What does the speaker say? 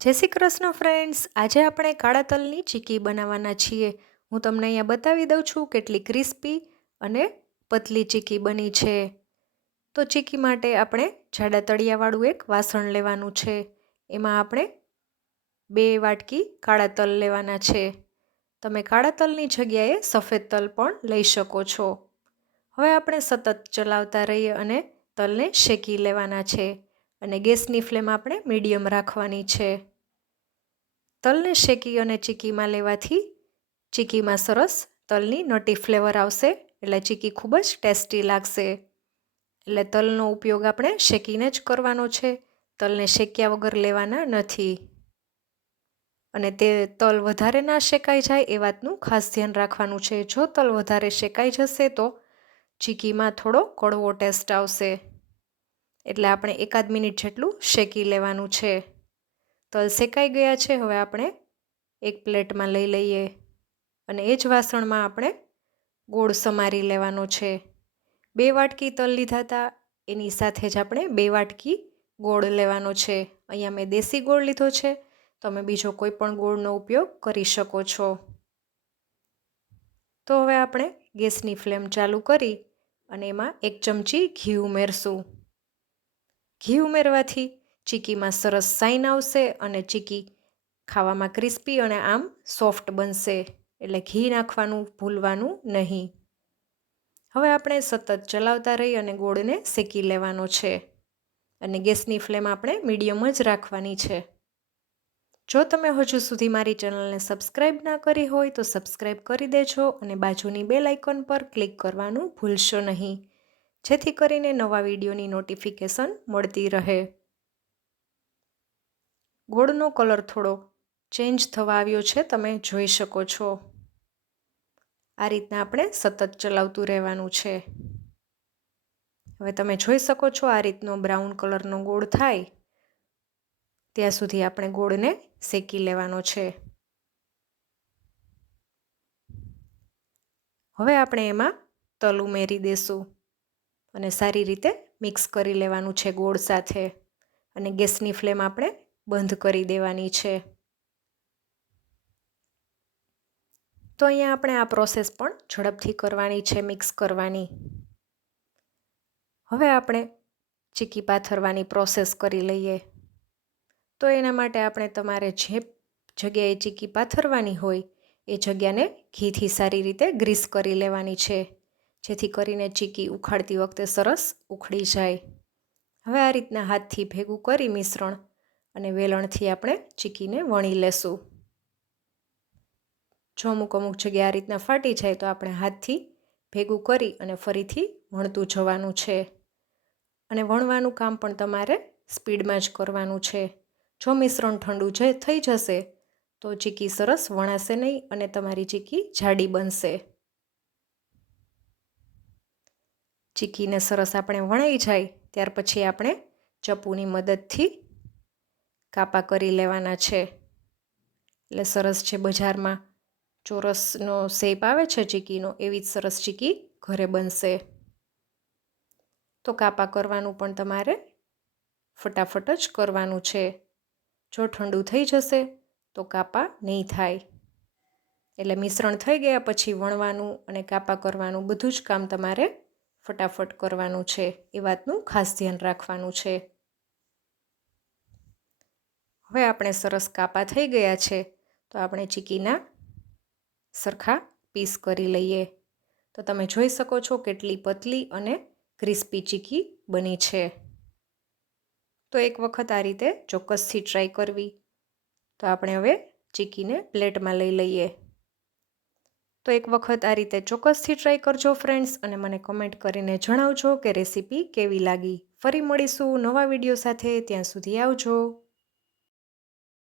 જય શ્રી કૃષ્ણ ફ્રેન્ડ્સ, આજે આપણે કાળા તલની ચીકી બનાવવાના છીએ। હું તમને અહીંયા બતાવી દઉં છું કેટલી ક્રિસ્પી અને પતલી ચીકી બની છે। તો ચીકી માટે આપણે જાડા તળિયાવાળું એક વાસણ લેવાનું છે। એમાં આપણે 2 વાટકી કાળા તલ લેવાના છે। તમે કાળા તલની જગ્યાએ સફેદ તલ પણ લઈ શકો છો। હવે આપણે સતત ચલાવતા રહીએ અને તલને શેકી લેવાના છે અને ગેસની ફ્લેમ આપણે મીડિયમ રાખવાની છે। તલને શેકી અને ચીકીમાં લેવાથી ચીકીમાં સરસ તલની નટી ફ્લેવર આવશે, એટલે ચીકી ખૂબ જ ટેસ્ટી લાગશે। એટલે તલનો ઉપયોગ આપણે શેકીને જ કરવાનો છે, તલને શેક્યા વગર લેવાના નથી। અને તે તલ વધારે ના શેકાઈ જાય એ વાતનું ખાસ ધ્યાન રાખવાનું છે। જો તલ વધારે શેકાઈ જશે તો ચીકીમાં થોડો કડવો ટેસ્ટ આવશે, એટલે આપણે 1 મિનિટ જેટલું શેકી લેવાનું છે। તલ શેકાઈ ગયા છે, હવે આપણે એક પ્લેટમાં લઈ લઈએ અને એ જ વાસણમાં આપણે ગોળ સમારી લેવાનો છે। 2 વાટકી તલ લીધા હતા, એની સાથે જ આપણે 2 વાટકી ગોળ લેવાનો છે। અહીંયા મેં દેશી ગોળ લીધો છે, તમે બીજો કોઈ પણ ગોળનો ઉપયોગ કરી શકો છો। તો હવે આપણે ગેસની ફ્લેમ ચાલુ કરી અને એમાં 1 ચમચી ઘી ઉમેરશું। ઘી ઉમેરવાથી ચીકીમાં સરસ શાઇન આવશે અને ચીકી ખાવામાં ક્રિસ્પી અને આમ સોફ્ટ બનશે, એટલે ઘી નાખવાનું ભૂલવાનું નહીં। હવે આપણે સતત ચલાવતા રહી અને ગોળને શેકી લેવાનો છે અને ગેસની ફ્લેમ આપણે મીડિયમ જ રાખવાની છે। જો તમે હજુ સુધી મારી ચેનલને સબસ્ક્રાઈબ ના કરી હોય તો સબસ્ક્રાઈબ કરી દેજો અને બાજુની બેલ આઇકોન પર ક્લિક કરવાનું ભૂલશો નહીં, જેથી કરીને નવા વિડીયોની નોટિફિકેશન મળતી રહે। ગોળનો કલર થોડો ચેન્જ થવા આવ્યો છે, તમે જોઈ શકો છો। આ રીતના આપણે સતત ચલાવતું રહેવાનું છે। હવે તમે જોઈ શકો છો આ રીતનો બ્રાઉન કલરનો ગોળ થાય ત્યાં સુધી આપણે ગોળને શેકી લેવાનો છે। હવે આપણે એમાં તલ ઉમેરી દેશું અને સારી રીતે મિક્સ કરી લેવાનું છે ગોળ સાથે, અને ગેસની ફ્લેમ આપણે બંધ કરી દેવાની છે। તો અહીંયા આપણે આ પ્રોસેસ પણ ઝડપથી કરવાની છે, મિક્સ કરવાની। હવે આપણે ચીકી પાથરવાની પ્રોસેસ કરી લઈએ। તો એના માટે આપણે તમારે જે જગ્યાએ ચીકી પાથરવાની હોય એ જગ્યાને ઘીથી સારી રીતે ગ્રીસ કરી લેવાની છે, જેથી કરીને ચીકી ઉખાડતી વખતે સરસ ઉખડી જાય। હવે આ રીતના હાથથી ભેગું કરી મિશ્રણ અને વેલણથી આપણે ચીકીને વણી લેશું। જો અમુક જગ્યાએ આ રીતના ફાટી જાય તો આપણે હાથથી ભેગું કરી અને ફરીથી વણતું જવાનું છે, અને વણવાનું કામ પણ તમારે સ્પીડમાં જ કરવાનું છે। જો મિશ્રણ ઠંડુ થઈ જશે તો ચીકી સરસ વણાશે નહીં અને તમારી ચીકી જાડી બનશે। ચીકીને સરસ આપણે વણાઈ જાય ત્યાર પછી આપણે ચપ્પુની મદદથી કાપા કરી લેવાના છે, એટલે સરસ છે બજારમાં ચોરસનો શેપ આવે છે ચીકીનો, એવી જ સરસ ચીકી ઘરે બનશે। તો કાપા કરવાનું પણ તમારે ફટાફટ જ કરવાનું છે। જો ઠંડુ થઈ જશે તો કાપા નહીં થાય, એટલે મિશ્રણ થઈ ગયા પછી વણવાનું અને કાપા કરવાનું બધું જ કામ તમારે ફટાફટ કરવાનું છે, એ વાતનું ખાસ ધ્યાન રાખવાનું છે। હવે આપણે સરસ કાપા થઈ ગયા છે, તો આપણે ચીકીના સરખા પીસ કરી લઈએ। તો તમે જોઈ શકો છો કેટલી પતલી અને ક્રિસ્પી ચીકી બની છે। તો એક વખત આ રીતે ચોક્કસથી ટ્રાય કરવી। તો આપણે હવે ચીકીને પ્લેટમાં લઈ લઈએ। તો એક વખત આ રીતે ચોક્કસથી ટ્રાય કરજો ફ્રેન્ડ્સ, અને મને કમેન્ટ કરીને જણાવજો કે રેસીપી કેવી લાગી। ફરી મળીશું નવા વિડીયો સાથે, ત્યાં સુધી આવજો।